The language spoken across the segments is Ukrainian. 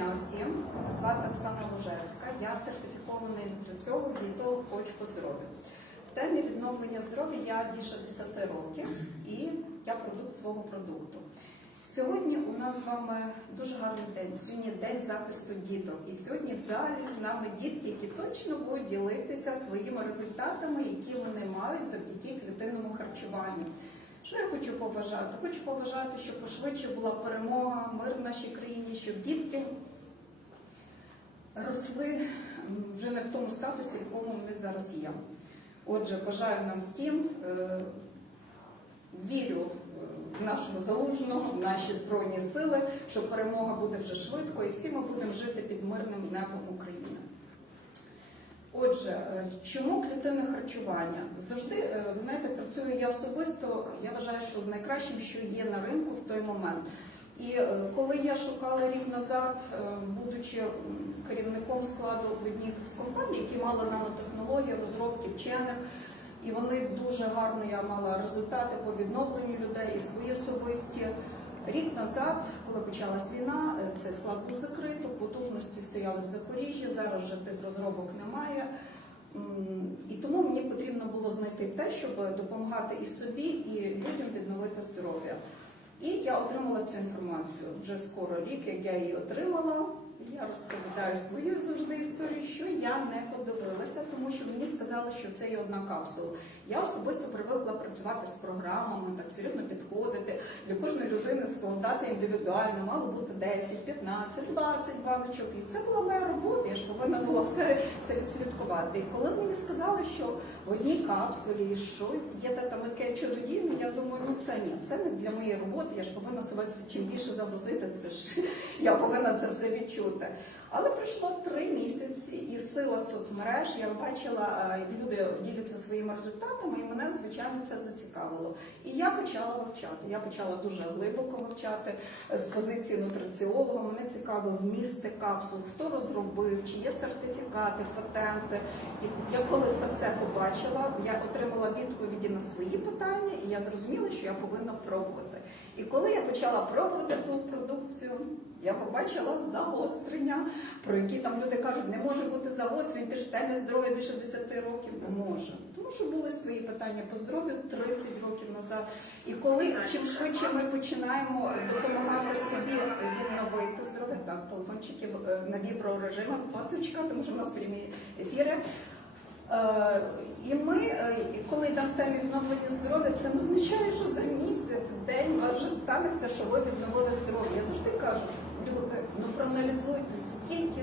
дня. Мене звати Оксана Лужецька. Я сертифікований нутриціолог, дієтолог, коуч по здоров'ю. В темі відновлення здоров'я я більше 10 років і я продукт свого продукту. Сьогодні у нас з вами дуже гарний день. Сьогодні день захисту діток. І сьогодні в залі з нами дітки, які точно будуть ділитися своїми результатами, які вони мають завдяки клітинному харчуванню. Що я хочу побажати? Хочу побажати, щоб пошвидше була перемога, мир в нашій країні, щоб дітки росли вже не в тому статусі, в якому вони зараз є. Отже, бажаю нам всім е, вірю е, в нашого залужного, в наші збройні сили, що перемога буде вже швидко, і всі ми будемо жити під мирним небом України. Отже, е, чому клітинне харчування? Завжди, знаєте, працюю я особисто, я вважаю, що з найкращим, що є на ринку в той момент. І е, коли я шукала рік назад, е, будучи керівником складу в одній з компаній, які мали нанотехнології, розробки вчених, і вони дуже гарно я мала результати по відновленню людей і свої особисті. Рік назад, коли почалась війна, е, цей склад був закрито, потужності стояли в Запоріжжі, зараз вже тих розробок немає. І тому мені потрібно було знайти те, щоб допомагати і собі, і людям відновити здоров'я. І я отримала цю інформацію вже скоро рік, як я її отримала. Я розповідаю свою завжди історію, що я не подивилася, тому що мені сказали, що це є одна капсула. Я особисто привикла працювати з програмами, так серйозно підходити для кожної людини складати індивідуально, мало бути 10, 15, 20 баночок. І це була моя робота. Я ж повинна була все це відслідкувати. І коли мені сказали, що в одній капсулі щось є та там яке чудодійне, я думаю, ну це ні, це не для моєї роботи. Я ж повинна себе чим більше загрузити. Це ж я повинна це все відчути. Але пройшло три місяці, і сила соцмереж я бачила, е, люди діляться своїми результатами, і мене звичайно це зацікавило. І я почала вивчати. Я почала дуже глибоко вивчати е, з позиції нутриціолога. Мене цікаво вмісти капсул, хто розробив, чи є сертифікати, патенти. І я коли це все побачила, я отримала відповіді на свої питання, і я зрозуміла, що я повинна пробувати. І коли я почала пробувати ту продукцію, я побачила загострення, про які там люди кажуть, не може бути загострень, ти ж темі здоров'я більше 10 років. Може. Тому що були свої питання по здоров'ю 30 років назад. І коли чим швидше ми починаємо допомагати собі відновити здоров'я, так, телефончики е, на віброрежимах, пасочка, тому що в нас прямі ефіри. Е, І ми, е, коли йдемо в темі відновлення здоров'я, це не означає, що за місяць, день у вас вже станеться, що ви відновили здоров'я. Я завжди кажу, ну проаналізуйте, скільки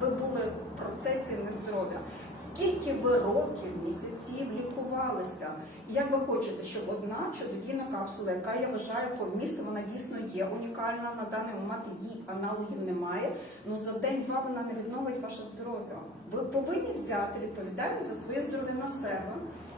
ви були в процесі нездоров'я, скільки ви років, місяців лікувалися. Як ви хочете, щоб одна чудодійна капсула, яка я вважаю по вмісту, вона дійсно є унікальна на даний момент, її аналогів немає. Ну за день-два вона не відновить ваше здоров'я. Ви повинні взяти відповідальність за своє здоров'я на себе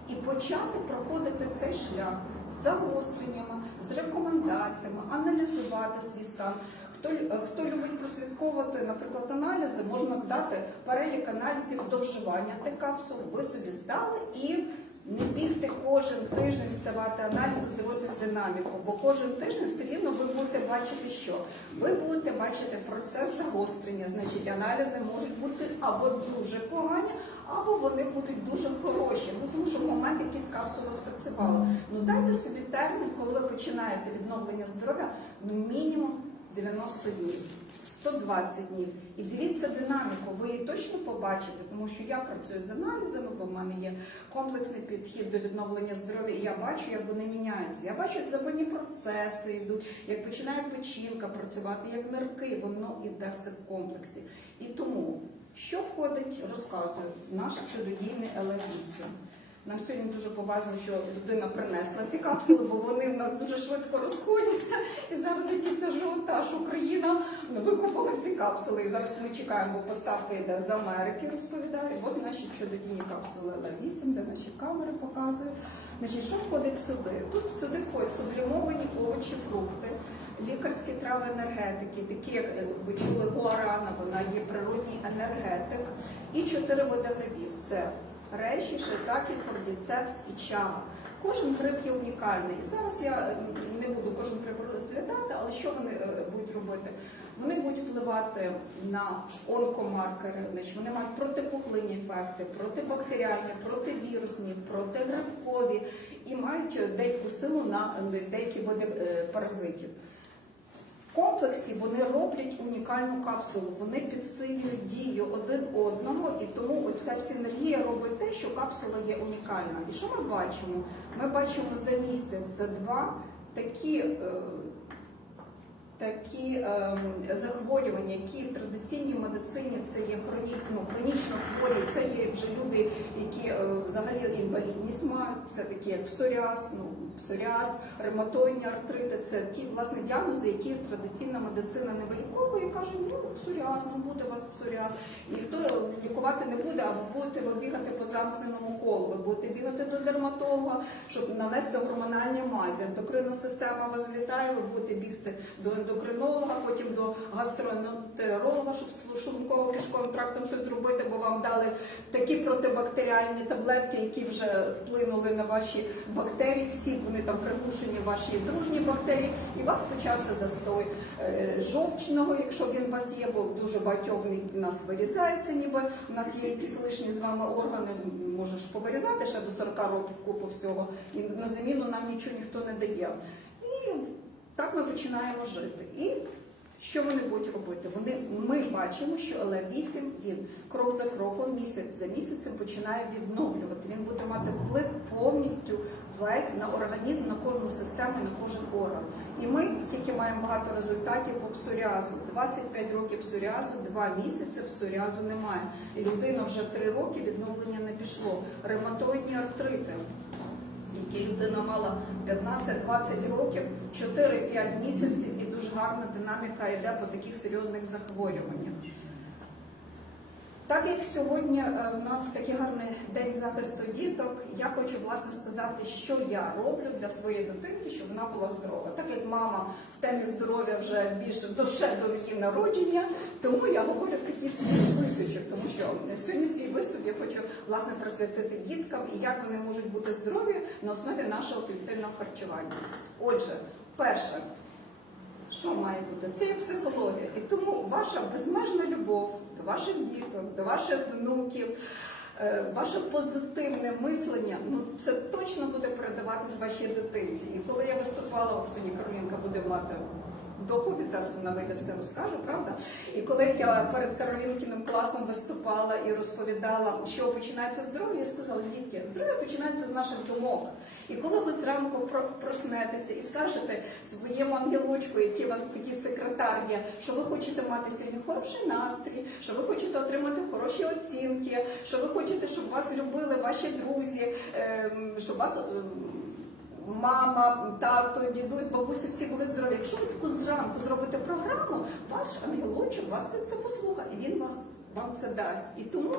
і почати проходити цей шлях з загостреннями, з рекомендаціями, аналізувати свій стан. Хто, е, хто любить прослідковувати, наприклад, аналізи, можна здати перелік аналізів до вживання тих капсул, ви собі здали і не бігти кожен тиждень здавати аналізи, дивитись динаміку, бо кожен тиждень все рівно ви будете бачити, що ви будете бачити процес загострення. Значить, аналізи можуть бути або дуже погані, або вони будуть дуже хороші. Ну тому що в момент якийсь капсула спрацювала. Ну дайте собі термін, коли ви починаєте відновлення здоров'я, ну мінімум 90 днів. 120 днів. І дивіться динаміку, ви її точно побачите, тому що я працюю з аналізами, бо в мене є комплексний підхід до відновлення здоров'я, і я бачу, як вони міняються. Я бачу, як запальні процеси йдуть, як починає печінка працювати, як нирки, воно іде все в комплексі. І тому, що входить, розказую, наш чудодійний елевісі. Нам сьогодні дуже повезло, що людина принесла ці капсули, бо вони в нас дуже швидко розходяться. І зараз якийсь ажіотаж Україна викупила всі капсули. І зараз ми чекаємо, бо поставка йде з Америки, розповідаю. От наші чудодійні капсули Л8, де наші камери показують. Значить, що входить сюди? Тут сюди входять сублімовані овочі, фрукти, лікарські трави енергетики, такі як е, ви чули гуарана, вона є природній енергетик, і чотири види грибів. Це Реші, шитаки, кордіцепс і чага. Кожен гриб є унікальний. І зараз я не буду кожен гриб розглядати, але що вони е, будуть робити? Вони будуть впливати на онкомаркери, вони мають протипухлинні ефекти, протибактеріальні, противірусні, протигрибкові і мають деяку силу на деякі види е, паразитів. Комплексі вони роблять унікальну капсулу, вони підсилюють дію один одного, і тому ця синергія робить те, що капсула є унікальна. І що ми бачимо? Ми бачимо за місяць, за два такі. Е, Такі ем, захворювання, які в традиційній медицині це є хроні, ну, хронічно хворі, це є вже люди, які е, взагалі інвалідність мають, це такі як псоріаз, ну, псоріаз, ревматоїдні артрити, це ті власне діагнози, які традиційна медицина не виліковує, і каже, ну псоріаз, ну буде у вас псоріаз. Ніхто лікувати не буде, а будете ви бігати по замкненому колу, ви будете бігати до дерматолога, щоб навести гормональні мазі. Ендокринна система вас вітає, ви будете бігти до ендокринолога, потім до гастроентеролога, щоб з шлунково-кишковим трактом щось зробити, бо вам дали такі протибактеріальні таблетки, які вже вплинули на ваші бактерії, всі вони там приглушені, ваші дружні бактерії, і у вас почався застой е, жовчного, якщо він у вас є, бо дуже багатьох в нас вирізається, ніби у нас є якісь лишні з вами органи, можеш повирізати ще до 40 років купу всього, і на заміну нам нічого ніхто не дає. Так ми починаємо жити. І що вони будуть робити? Вони, ми бачимо, що ЛА8 він крок за кроком, місяць за місяцем починає відновлювати. Він буде мати вплив повністю весь на організм, на кожну систему, на кожен орган. І ми, скільки маємо багато результатів по псоріазу, 25 років псоріазу, 2 місяці псоріазу немає. І людина вже 3 роки відновлення не пішло. Ревматоїдні артрити людина мала 15-20 років, 4-5 місяців, і дуже гарна динаміка йде по таких серйозних захворюваннях. Так як сьогодні е, у нас такий гарний день захисту діток, я хочу власне сказати, що я роблю для своєї дитинки, щоб вона була здорова. Так як мама в темі здоров'я вже більше доше до її народження, тому я говорю такий свій списочок, тому що сьогодні свій виступ я хочу власне присвятити діткам і як вони можуть бути здорові на основі нашого клітинного харчування. Отже, перше. Що має бути? Це є психологія. І тому ваша безмежна любов до ваших діток, до ваших внуків, е, ваше позитивне мислення, ну це точно буде передаватись вашій дитинці. І коли я виступала, Оксані сьогодні буде мати доповідь, зараз вона вийде все розкаже, правда? І коли я перед Каролінкіним класом виступала і розповідала, що починається здоров'я, я сказала, дітки, здоров'я починається з наших думок. І коли ви зранку про- проснетеся і скажете своєму ангелочку, який у вас такий секретар є, що ви хочете мати сьогодні хороший настрій, що ви хочете отримати хороші оцінки, що ви хочете, щоб вас любили ваші друзі, ем, щоб вас. Мама, тато, дідусь, бабуся, всі були здорові. Якщо ви таку зранку зробите програму, ваш ангелочок вас це, це послухає, і він вас вам це дасть. І тому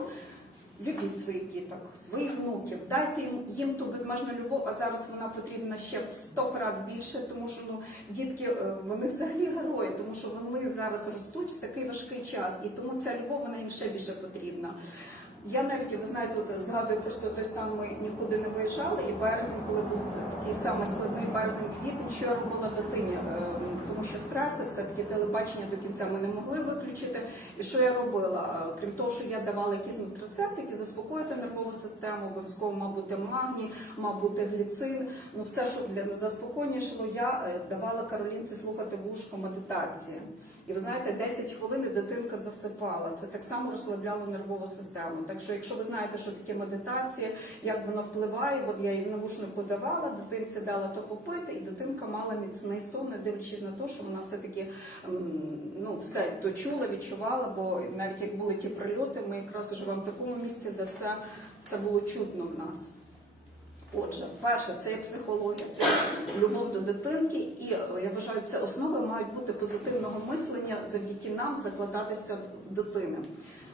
любіть своїх діток, своїх внуків, дайте їм, їм ту безмежну любов, а зараз вона потрібна ще в 100 крат більше, тому що ну дітки е, вони взагалі герої, тому що вони зараз ростуть в такий важкий час, і тому ця любов вона їм ще більше потрібна. Я навіть, ви знаєте, от згадую просто той стан, ми нікуди не виїжджали, і березень, коли був такий самий складний березень квітень, що я робила дитині, Е, тому що стреси, все-таки телебачення до кінця ми не могли виключити. І що я робила? Е, Крім того, що я давала якісь нутрицепти, які заспокоїти нервову систему, обов'язково мав бути магній, мав бути гліцин, ну все, що для заспокоєння йшло, я е, давала Каролінці слухати вушко медитації. І ви знаєте, 10 хвилин дитинка засипала. Це так само розслабляло нервову систему. Так що, якщо ви знаєте, що таке медитація, як воно впливає, от я їй навушник подавала, дитинці дала то попити, і дитинка мала міцний сон, не дивлячись на те, що вона все-таки ну, все то чула, відчувала, бо навіть як були ті прильоти, ми якраз живемо в такому місці, де все це було чутно в нас. Отже, перше, це є психологія, це любов до дитинки, і е, я вважаю, це основи мають бути позитивного мислення завдяки нам закладатися дитини.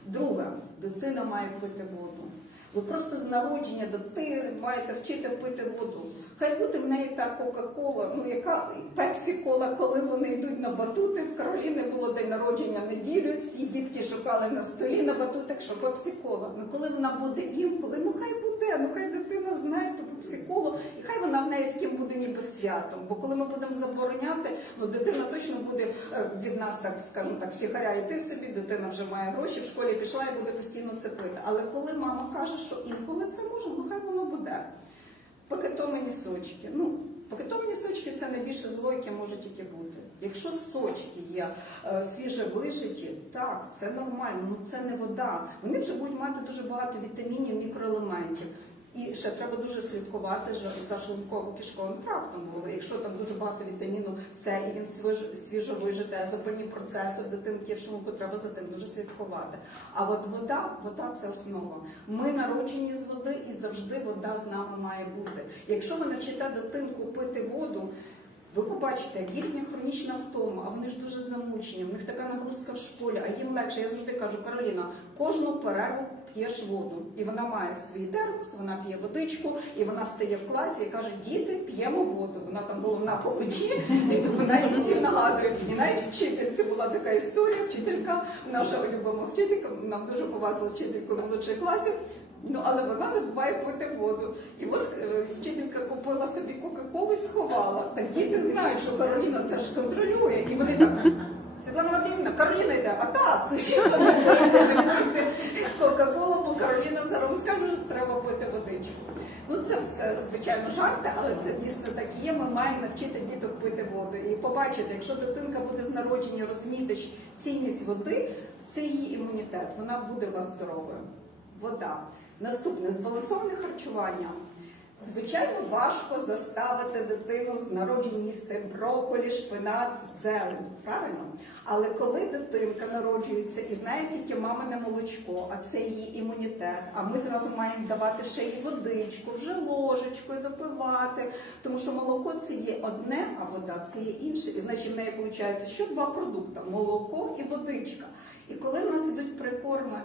Друге, дитина має пити воду. Ви просто з народження дитини маєте вчити пити воду. Хай буде в неї та Кока-Кола, ну яка пепсі-кола, коли вони йдуть на батути. В Кароліни було день народження неділю, всі дітки шукали на столі на батутах, що пепсі-кола. Ну коли вона буде інколи, ну хай буде, ну хай дитина дитина знає ту пепсиколу, і хай вона в неї таким буде ніби святом. Бо коли ми будемо забороняти, ну дитина точно буде е, від нас, так скажімо так, втіхаря йти собі, дитина вже має гроші, в школі пішла і буде постійно це пити. Але коли мама каже, що інколи це може, ну хай воно буде. Пакетовані сочки. Ну, пакетовані сочки це найбільше зло, яке може тільки бути. Якщо сочки є е, свіже вижиті, так, це нормально, ну це не вода. Вони вже будуть мати дуже багато вітамінів, мікроелементів. І ще треба дуже слідкувати за- за шлунково-кишковим трактом, бо якщо там дуже багато вітаміну С і він свіж, свіжо вижите, запальні процеси дитинки в шлунку, треба за тим дуже слідкувати. А от вода, вода це основа. Ми народжені з води і завжди вода з нами має бути. Якщо ви навчите дитинку пити воду, ви побачите, їхня хронічна втома, а вони ж дуже замучені, в них така нагрузка в школі, а їм легше. Я завжди кажу, Кароліна, кожну перерву п'єш воду. І вона має свій термос, вона п'є водичку, і вона стає в класі і каже: діти, п'ємо воду. Вона там головна по воді, і вона їм всім нагадує. І навіть вчитель, це була така історія, вчителька, наша улюблена вчителька, нам дуже повезло вчительку молодших класів. Ну, але вона забуває пити воду. І от е, вчителька купила собі Кока-Колу і сховала. Так діти знають, що Кароліна це ж контролює. І вони так. Світлана Вадимівна, Кароліна йде, а та сусіда не пити, Кока-Колу, бо Кароліна зараз скаже, що треба пити водичку. Ну це все, звичайно жарти, але це дійсно так є. Ми маємо навчити діток пити воду. І побачити, якщо дитинка буде з народження розуміти цінність води, це її імунітет, вона буде у вас здоровою. Вода. Наступне збалансоване харчування. Звичайно, важко заставити дитину з народження їсти брокколі, шпинат, зелень. Правильно? Але коли дитинка народжується і знає тільки мамине молочко, а це її імунітет, а ми зразу маємо давати ще й водичку, вже ложечкою допивати, тому що молоко це є одне, а вода це є інше. І значить в неї виходить, що два продукти молоко і водичка. І коли в нас ідуть прикорми.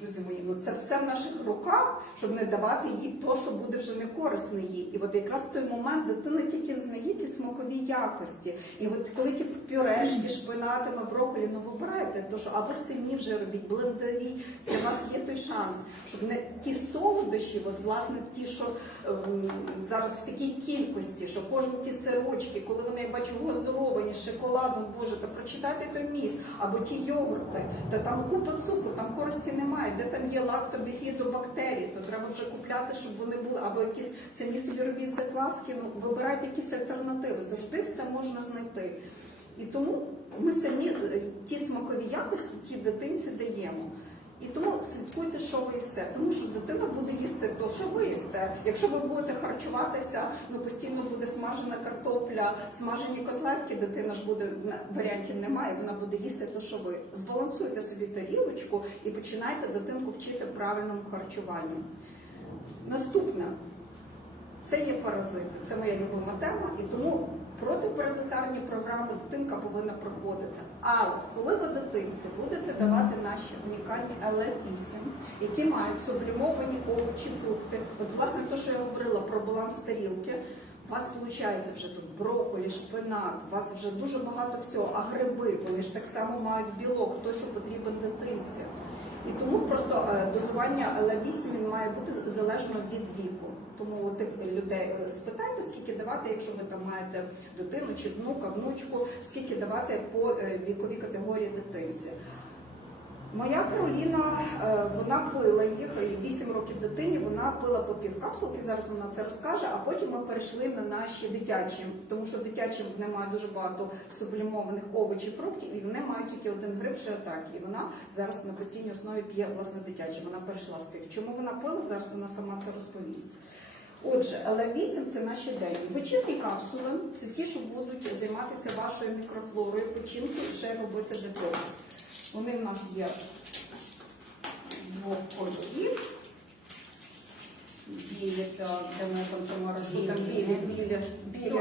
Друзі мої, ну це все в наших руках, щоб не давати їй то, що буде вже не корисне їй. І от якраз той момент дитина тільки знає ті смакові якості. І от коли ті пюрешки, шпинатами, брокколі, ну вибирайте, то що або самі вже робіть, блендері, це у вас є той шанс, щоб не ті солодощі, от власне ті, що ем, зараз в такій кількості, що кожні ті сирочки, коли вони я бачу глазуровані з шоколадом, боже, то прочитайте той міст, або ті йогурти, та там купа цукру, там користі немає. Де там є лактобіфідобактерії, то треба вже купляти, щоб вони були, або якісь самі собі робіть закваски, ну вибирайте якісь альтернативи. Завжди все можна знайти. І тому ми самі е, ті смакові якості, ті дитинці даємо. І тому слідкуйте, що ви їсте, тому що дитина буде їсти то, що ви їсте. Якщо ви будете харчуватися, ну постійно буде смажена картопля, смажені котлетки, дитина ж буде варіантів немає, вона буде їсти то, що ви. Збалансуйте собі тарілочку і починайте дитинку вчити правильному харчуванню. Наступне це є паразити. Це моя любима тема, і тому протипаразитарні програми дитинка повинна проходити. Але коли ви дитинці будете давати наші унікальні ЛР8, які мають сублімовані овочі, фрукти, от власне те, що я говорила про баланс тарілки. У вас виходить вже тут брокколі, шпинат, у вас вже дуже багато всього, а гриби, вони ж так само мають білок, той, що потрібен дитинці. І тому просто е, дозування Л8 він має бути залежно від віку. Тому тих людей е, спитайте, скільки давати, якщо ви там маєте дитину чи внука, внучку, скільки давати по е, віковій категорії дитинці. Моя Кароліна, е, вона пила їх і 8 років дитині, вона пила по пів капсулки, зараз вона це розкаже, а потім ми перейшли на наші дитячі, тому що дитячі мають дуже багато сублімованих овочів, фруктів, і вони мають тільки один гриб атаки. І вона зараз на постійній основі п'є власне дитячі. Вона перейшла з тих. Чому вона пила? Зараз вона сама це розповість. Отже, ЛА8 це наші денні. Вечірні капсули це ті, що будуть займатися вашою мікрофлорою, печінки і ще робити детокс. Вони в нас є двох кольорів. Білі, де ми там білі, білі, білі.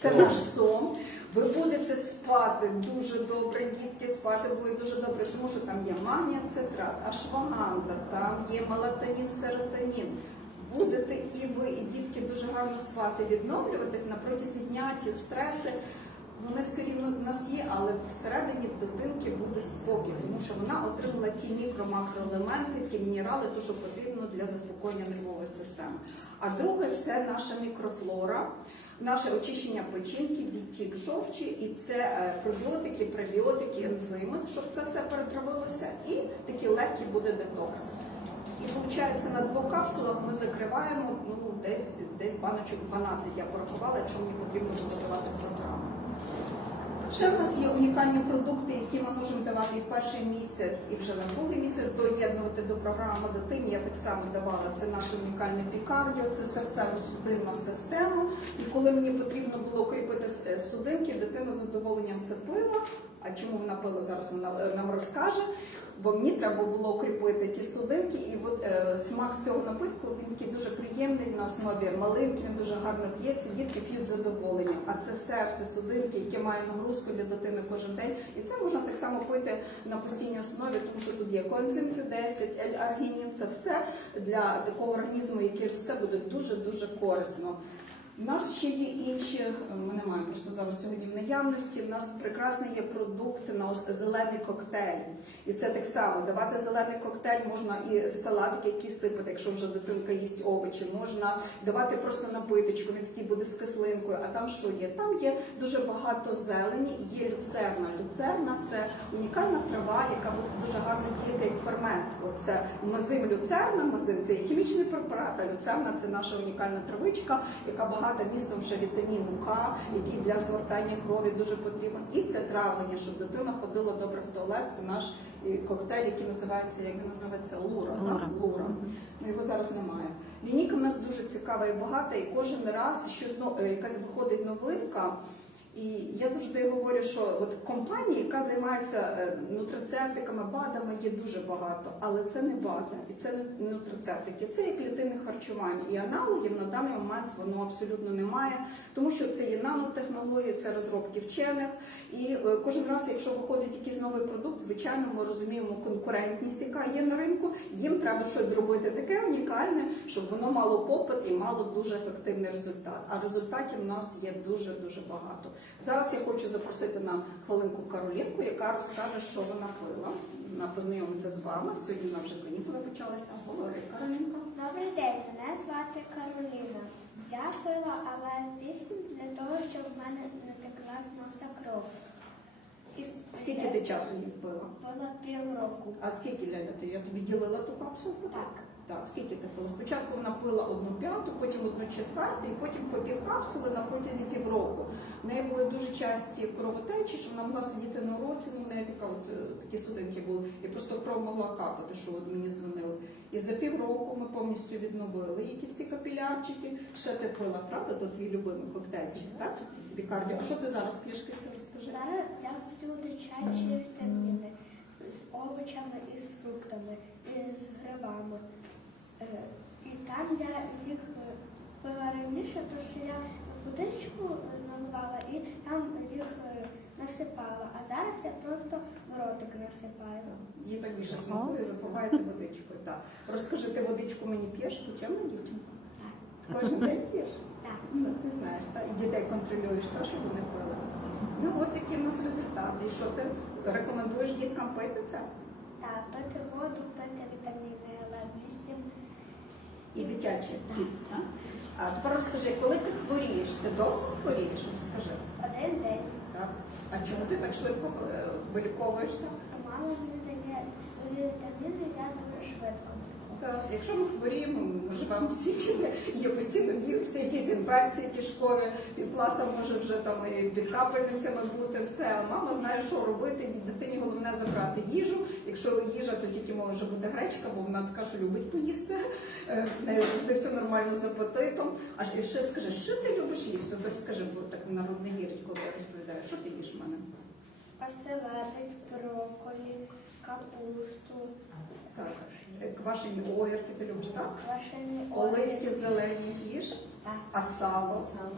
Це наш сон. Ви будете спати дуже добре, дітки спати будуть дуже добре, тому що там є магнія, цитрат, ашваганда, там є мелатонін, серотонін. Будете і ви, і дітки дуже гарно спати, відновлюватись на протязі дня ті стреси. Вони все рівно в нас є, але всередині в дитинки буде спокій, тому що вона отримала ті мікро-макроелементи, ті мінерали, то що потрібно для заспокоєння нервової системи. А друге це наша мікрофлора. Наше очищення печінки, відтік жовчі, і це е, пробіотики, пребіотики, ензими, щоб це все перетравилося, і такий легкий буде детокс. І виходить, на двох капсулах ми закриваємо ну, десь, десь баночок 12, я порахувала, якщо мені потрібно буде програму. Ще в нас є унікальні продукти, які ми можемо давати і в перший місяць, і вже на другий місяць доєднувати до програми дитині. Я так само давала це наше унікальне пікардіо, це серцево-судинна система. І коли мені потрібно було укріпити е, судинки, дитина з задоволенням це пила. А чому вона пила зараз? Вона е, нам розкаже. Бо мені треба було укріпити ті судинки, і от е, смак цього напитку він такий дуже приємний на основі малинки. Він дуже гарно п'ється. Дітки п'ють задоволенням. А це серце, судинки, яке має нагрузку для дитини кожен день. І це можна так само пити на постійній основі, тому що тут є коензим Q10, L-аргінін. Це все для такого організму, який росте, буде дуже дуже корисно. У нас ще є інші, е, ми не маємо просто зараз сьогодні в наявності. У нас прекрасний є продукт на зелений коктейль. І це так само давати зелений коктейль можна і в салатик, який сипати, якщо вже дитинка їсть овочі, можна давати просто напиточку, він такий буде з кислинкою. А там що є? Там є дуже багато зелені, є люцерна. Люцерна це унікальна трава, яка буде дуже гарно діяти як фермент. Оце мазим люцерна, мазим це є хімічний препарат, а люцерна це наша унікальна травичка, яка багата містом ще вітаміну К, який для згортання крові дуже потрібен. І це травлення, щоб дитина ходила добре в туалет. Це наш коктейль, який називається, як він називається Лура. так? Лура. Лура. Ну його зараз немає. Лінійка в нас дуже цікава і багата, і кожен раз щось но- е, якась виходить новинка. І я завжди говорю, що от компанії, яка займається е, нутрицептиками, БАДами, є дуже багато, але це не БАДи, і це не нутрицептики, це є клітинне харчування. І аналогів на даний момент воно абсолютно немає, тому що це є нанотехнології, це розробки вчених. І е, кожен раз, якщо виходить якийсь новий продукт, звичайно, ми розуміємо конкурентність, яка є на ринку. Їм треба щось зробити таке унікальне, щоб воно мало попит і мало дуже ефективний результат. А результатів в нас є дуже дуже багато. Зараз я хочу запросити на хвилинку Каролінку, яка розкаже, що вона пила. Вона познайомиться з вами. Сьогодні вона вже канікули почалася. Говори, Каролінка. Добрий день, мене звати Кароліна. Я пила АВ-8 для того, щоб в мене не текла носа кров. І Скільки ти часу їх пила? Пила півроку. А скільки Ляля, ти? Я тобі ділила ту капсулку? Так. Так, скільки ти пила? Спочатку вона пила одну п'яту, потім одну четверту, і потім по пів капсули на протязі півроку. В неї були дуже часті кровотечі, що вона могла сидіти на уроці, ну, в неї така от, е, такі судинки були, і просто кров могла капати, що от мені дзвонили. І за півроку ми повністю відновили її ті всі капілярчики. Ще ти пила, правда? То твій любимий коктейльчик, так? Бікардіо. А що ти зараз п'єш, це розкажи? Зараз я п'ю дитячі вітаміни з овочами і з фруктами, і з грибами. Е, І там я їх е, пила раніше, тому що я водичку е, наливала і там їх насипала. А зараз я просто в ротик насипаю. Їй так більше смакує, запиваєте водичкою. Так. Розкажи, ти водичку мені п'єш, ти чемна дівчинка? Кожен день п'єш? Так. Ну, ти знаєш, так? І дітей контролюєш, так, щоб вони пили. Ну, от такі в нас результати. І що ти рекомендуєш діткам пити це? Так, пити воду, пити вітаміни Л8. І дитячі кіц, так? А тепер розкажи, коли ти хворієш, ти довго хворієш? Розкажи. Один день. Так? А чому ти так швидко е, виліковуєшся? Мама мені дає свої вітаміни, я дуже швидко. Так, якщо ми хворіємо, ми живемо в світі, є постійно віруси, якісь інфекції кишкові, під класом може вже там і під капельницями бути, все. А мама знає, що робити. Дитині головне забрати їжу. Якщо їжа, то тільки може бути гречка, бо вона така, що любить поїсти. Е, завжди все нормально з апетитом. А ще скажи, що ти любиш їсти? Так скажи, бо так народний гірить, коли я розповідаю, що ти їш в мене? Оселедець, брокколі, капусту, Так, е, квашені огірки ти любиш, так? квашені Оливки зелені їж, Так. а сало? Сало.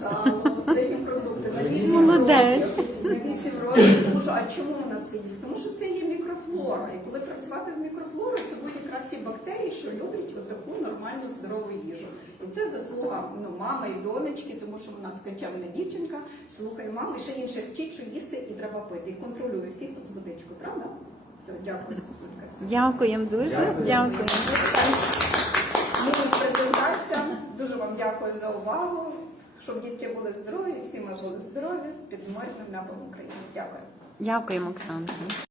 Сало, це є продукти на 8 Молодець. років. На 8 років. Тому що, а чому вона це їсть? Тому що це є мікрофлора. І коли працювати з мікрофлорою, це будуть якраз ті бактерії, що люблять таку нормальну здорову їжу. І це заслуга ну, мами і донечки, тому що вона така чемна дівчинка, слухає маму, і ще інших вчить, що їсти і треба пити. І контролює всіх тут з водичкою, правда? Все, дякую, Сузулька. Все. Дякуємо дуже. Дякую. Дякуємо. Міні-презентація. Дуже вам дякую за увагу. Щоб дітки були здорові, всі ми були здорові під мирним небом України. Дякую. Дякуємо, Оксана.